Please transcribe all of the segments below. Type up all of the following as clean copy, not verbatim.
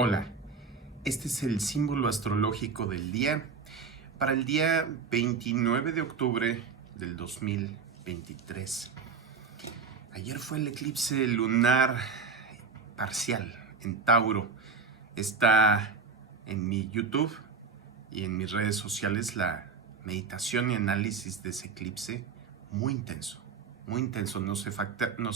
Hola, este es el símbolo astrológico del día para el día 29 de octubre del 2023. Ayer fue el eclipse lunar parcial en Tauro. Está en mi YouTube y en mis redes sociales la meditación y análisis de ese eclipse muy intenso. Muy intenso, nos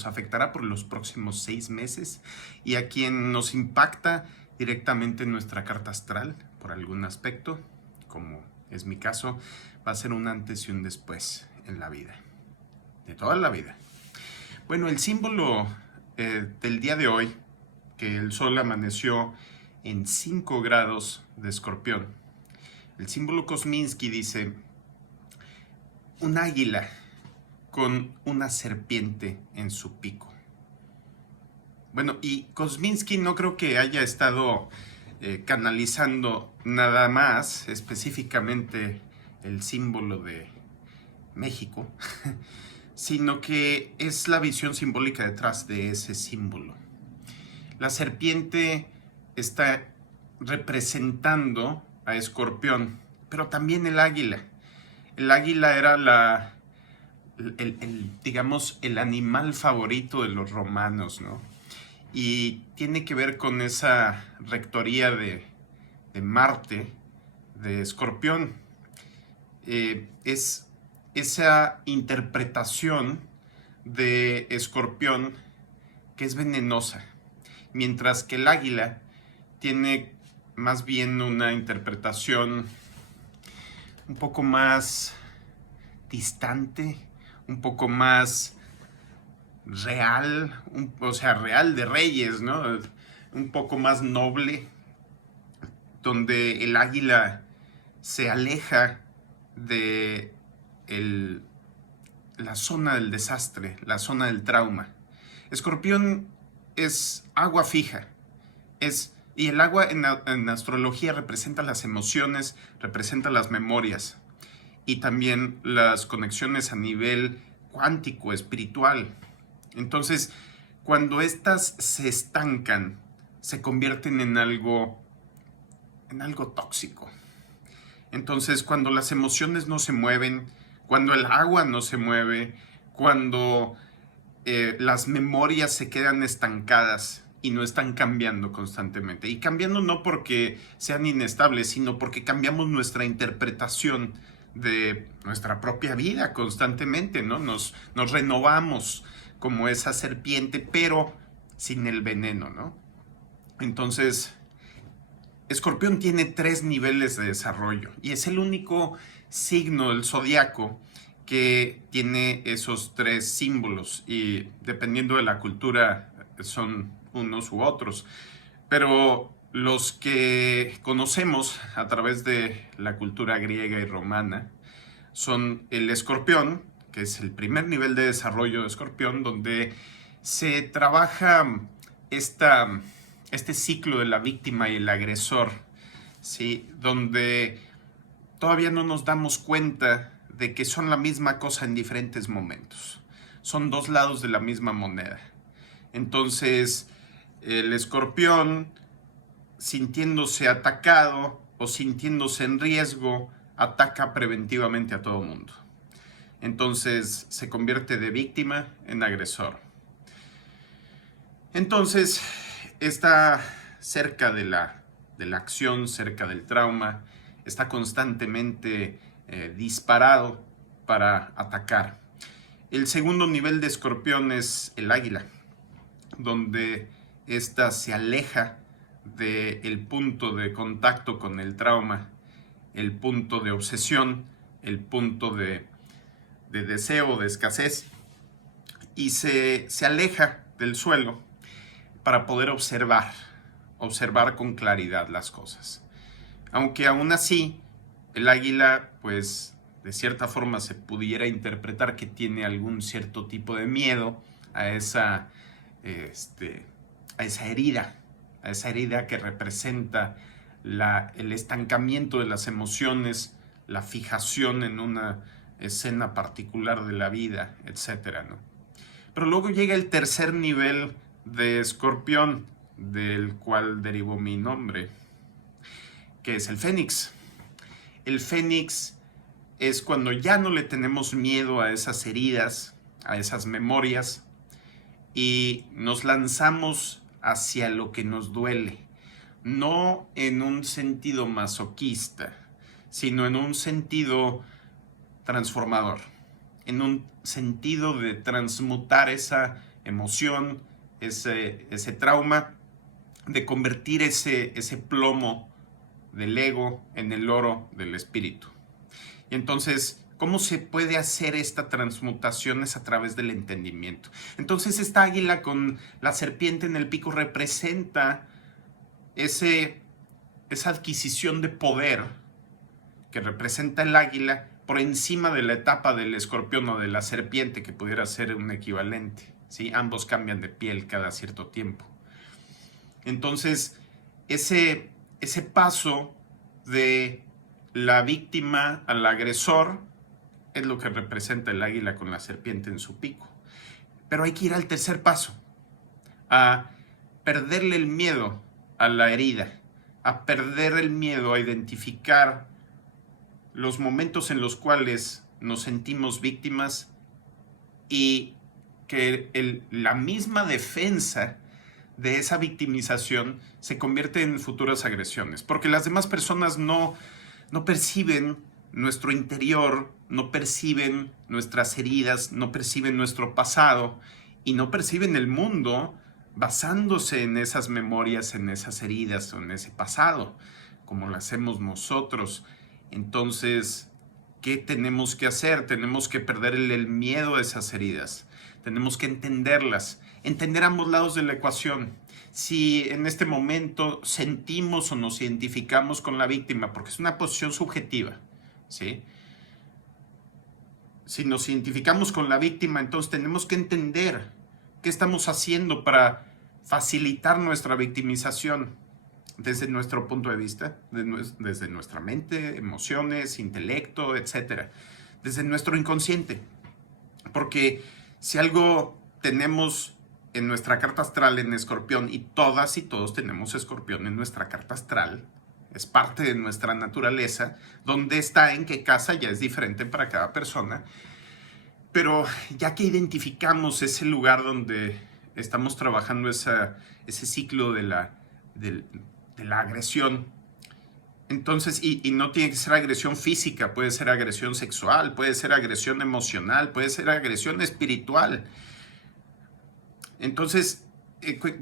afectará por los próximos 6 meses y a quien nos impacta directamente en nuestra carta astral por algún aspecto, como es mi caso, va a ser un antes y un después en la vida, de toda la vida. Bueno, el símbolo del día de hoy, que el sol amaneció en 5 grados de Escorpión, el símbolo Kosminski dice un águila con una serpiente en su pico. Bueno, y Kosminski no creo que haya estado canalizando nada más específicamente el símbolo de México, sino que es la visión simbólica detrás de ese símbolo. La serpiente está representando a Escorpión, pero también el águila. El águila era digamos, el animal favorito de los romanos, ¿no? Y tiene que ver con esa rectoría de Marte, de Escorpión. Es esa interpretación de Escorpión que es venenosa, mientras que el águila tiene más bien una interpretación un poco más distante, un poco más real, real de reyes, ¿no? Un poco más noble, donde el águila se aleja de la zona del desastre, la zona del trauma. Escorpión es agua fija, y el agua en astrología representa las emociones, representa las memorias y también las conexiones a nivel cuántico, espiritual. Entonces, cuando estas se estancan, se convierten en algo tóxico. Entonces, cuando las emociones no se mueven, cuando el agua no se mueve, cuando las memorias se quedan estancadas y no están cambiando constantemente. Y cambiando no porque sean inestables, sino porque cambiamos nuestra interpretación de nuestra propia vida constantemente, ¿no? Nos renovamos como esa serpiente, pero sin el veneno, ¿no? Entonces, Escorpión tiene 3 niveles de desarrollo y es el único signo del zodiaco que tiene esos 3 símbolos y dependiendo de la cultura son unos u otros. Pero los que conocemos a través de la cultura griega y romana son el Escorpión, que es el primer nivel de desarrollo de Escorpión, donde se trabaja este ciclo de la víctima y el agresor, ¿sí? Donde todavía no nos damos cuenta de que son la misma cosa en diferentes momentos. Son 2 lados de la misma moneda. Entonces, el Escorpión, sintiéndose atacado o sintiéndose en riesgo, ataca preventivamente a todo mundo. Entonces se convierte de víctima en agresor. Entonces está cerca de la acción, cerca del trauma, está constantemente disparado para atacar. El segundo nivel de Escorpión es el águila, donde ésta se aleja del punto de contacto con el trauma, el punto de obsesión, el punto de deseo, de escasez, y se aleja del suelo para poder observar con claridad las cosas. Aunque aún así, el águila, pues, de cierta forma se pudiera interpretar que tiene algún cierto tipo de miedo a esa herida que representa el estancamiento de las emociones, la fijación en una escena particular de la vida, etcétera, ¿no? Pero luego llega el tercer nivel de Escorpión, del cual derivó mi nombre, que es el fénix. El fénix es cuando ya no le tenemos miedo a esas heridas, a esas memorias, y nos lanzamos hacia lo que nos duele, no en un sentido masoquista, sino en un sentido transformador, en un sentido de transmutar esa emoción, ese trauma, de convertir ese plomo del ego en el oro del espíritu. Y entonces, ¿cómo se puede hacer esta transmutación? Es a través del entendimiento. Entonces, esta águila con la serpiente en el pico representa esa adquisición de poder que representa el águila por encima de la etapa del escorpión o de la serpiente, que pudiera ser un equivalente, ¿sí? Ambos cambian de piel cada cierto tiempo. Entonces, ese paso de la víctima al agresor es lo que representa el águila con la serpiente en su pico. Pero hay que ir al tercer paso, a perderle el miedo a la herida, a perder el miedo a identificar los momentos en los cuales nos sentimos víctimas y que la misma defensa de esa victimización se convierte en futuras agresiones, porque las demás personas no perciben nuestro interior, no perciben nuestras heridas, no perciben nuestro pasado y no perciben el mundo basándose en esas memorias, en esas heridas o en ese pasado, como lo hacemos nosotros. Entonces, ¿qué tenemos que hacer? Tenemos que perderle el miedo a esas heridas. Tenemos que entenderlas, entender ambos lados de la ecuación. Si en este momento sentimos o nos identificamos con la víctima, porque es una posición subjetiva, ¿sí? Si nos identificamos con la víctima, entonces tenemos que entender qué estamos haciendo para facilitar nuestra victimización desde nuestro punto de vista, desde nuestra mente, emociones, intelecto, etc. Desde nuestro inconsciente. Porque si algo tenemos en nuestra carta astral en Escorpión, y todas y todos tenemos Escorpión en nuestra carta astral, es parte de nuestra naturaleza, donde está, en qué casa, ya es diferente para cada persona, pero ya que identificamos ese lugar donde estamos trabajando ese ciclo de la agresión, entonces, y no tiene que ser agresión física, puede ser agresión sexual, puede ser agresión emocional, puede ser agresión espiritual. Entonces,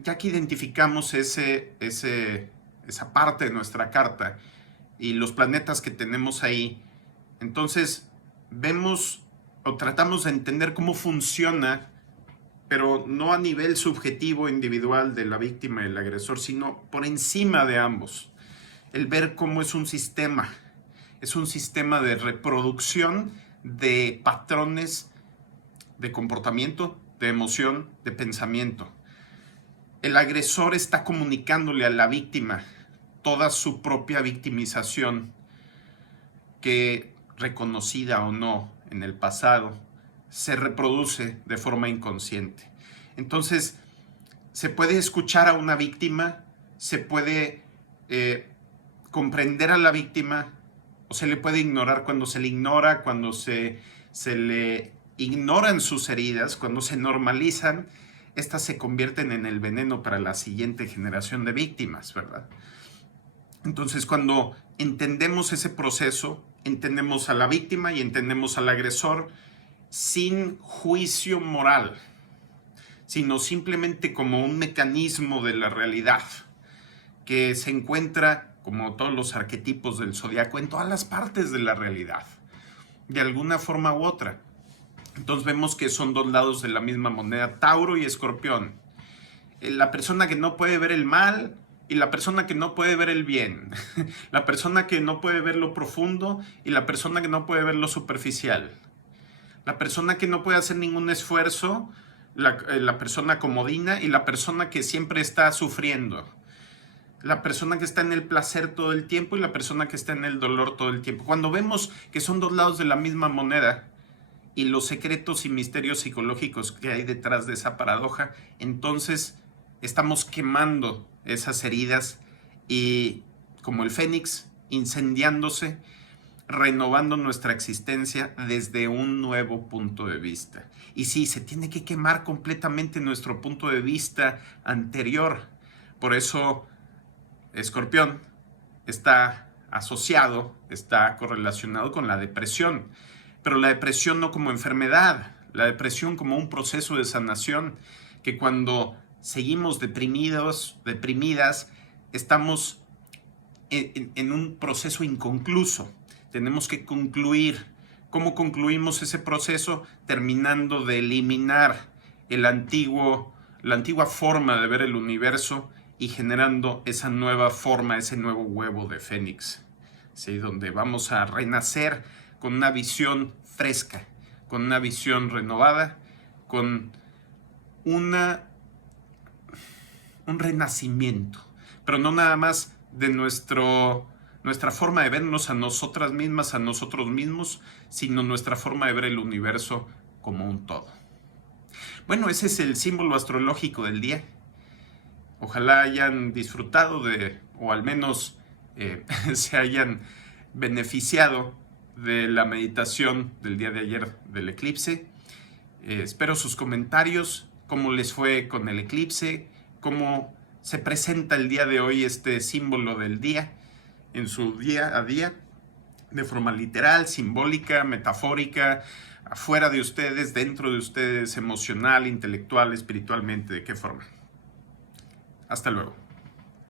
ya que identificamos esa parte de nuestra carta y los planetas que tenemos ahí, entonces vemos o tratamos de entender cómo funciona, pero no a nivel subjetivo, individual de la víctima y el agresor, sino por encima de ambos. El ver cómo es un sistema de reproducción de patrones de comportamiento, de emoción, de pensamiento. El agresor está comunicándole a la víctima toda su propia victimización, que, reconocida o no en el pasado, se reproduce de forma inconsciente. Entonces, se puede escuchar a una víctima, se puede comprender a la víctima, o se le puede ignorar. Cuando se le ignora, cuando se le ignoran sus heridas, cuando se normalizan, estas se convierten en el veneno para la siguiente generación de víctimas, ¿verdad? Entonces, cuando entendemos ese proceso, entendemos a la víctima y entendemos al agresor sin juicio moral, sino simplemente como un mecanismo de la realidad que se encuentra, como todos los arquetipos del zodiaco, en todas las partes de la realidad, de alguna forma u otra. Entonces vemos que son dos lados de la misma moneda, Tauro y Escorpión. La persona que no puede ver el mal y la persona que no puede ver el bien. La persona que no puede ver lo profundo y la persona que no puede ver lo superficial. La persona que no puede hacer ningún esfuerzo, la persona comodina y la persona que siempre está sufriendo. La persona que está en el placer todo el tiempo y la persona que está en el dolor todo el tiempo. Cuando vemos que son dos lados de la misma moneda y los secretos y misterios psicológicos que hay detrás de esa paradoja, entonces estamos quemando esas heridas y, como el fénix, incendiándose, renovando nuestra existencia desde un nuevo punto de vista. Y sí, se tiene que quemar completamente nuestro punto de vista anterior. Por eso, Escorpión está asociado, está correlacionado con la depresión. Pero la depresión no como enfermedad, la depresión como un proceso de sanación, que cuando seguimos deprimidos, deprimidas, estamos en un proceso inconcluso. Tenemos que concluir. ¿Cómo concluimos ese proceso? Terminando de eliminar la antigua forma de ver el universo y generando esa nueva forma, ese nuevo huevo de fénix, ¿sí? Donde vamos a renacer con una visión fresca, con una visión renovada, con un renacimiento, pero no nada más de nuestra forma de vernos a nosotras mismas, a nosotros mismos, sino nuestra forma de ver el universo como un todo. Bueno, ese es el símbolo astrológico del día. Ojalá hayan disfrutado o al menos se hayan beneficiado de la meditación del día de ayer del eclipse. Espero sus comentarios, cómo les fue con el eclipse, cómo se presenta el día de hoy este símbolo del día en su día a día, de forma literal, simbólica, metafórica, afuera de ustedes, dentro de ustedes, emocional, intelectual, espiritualmente, ¿de qué forma? Hasta luego.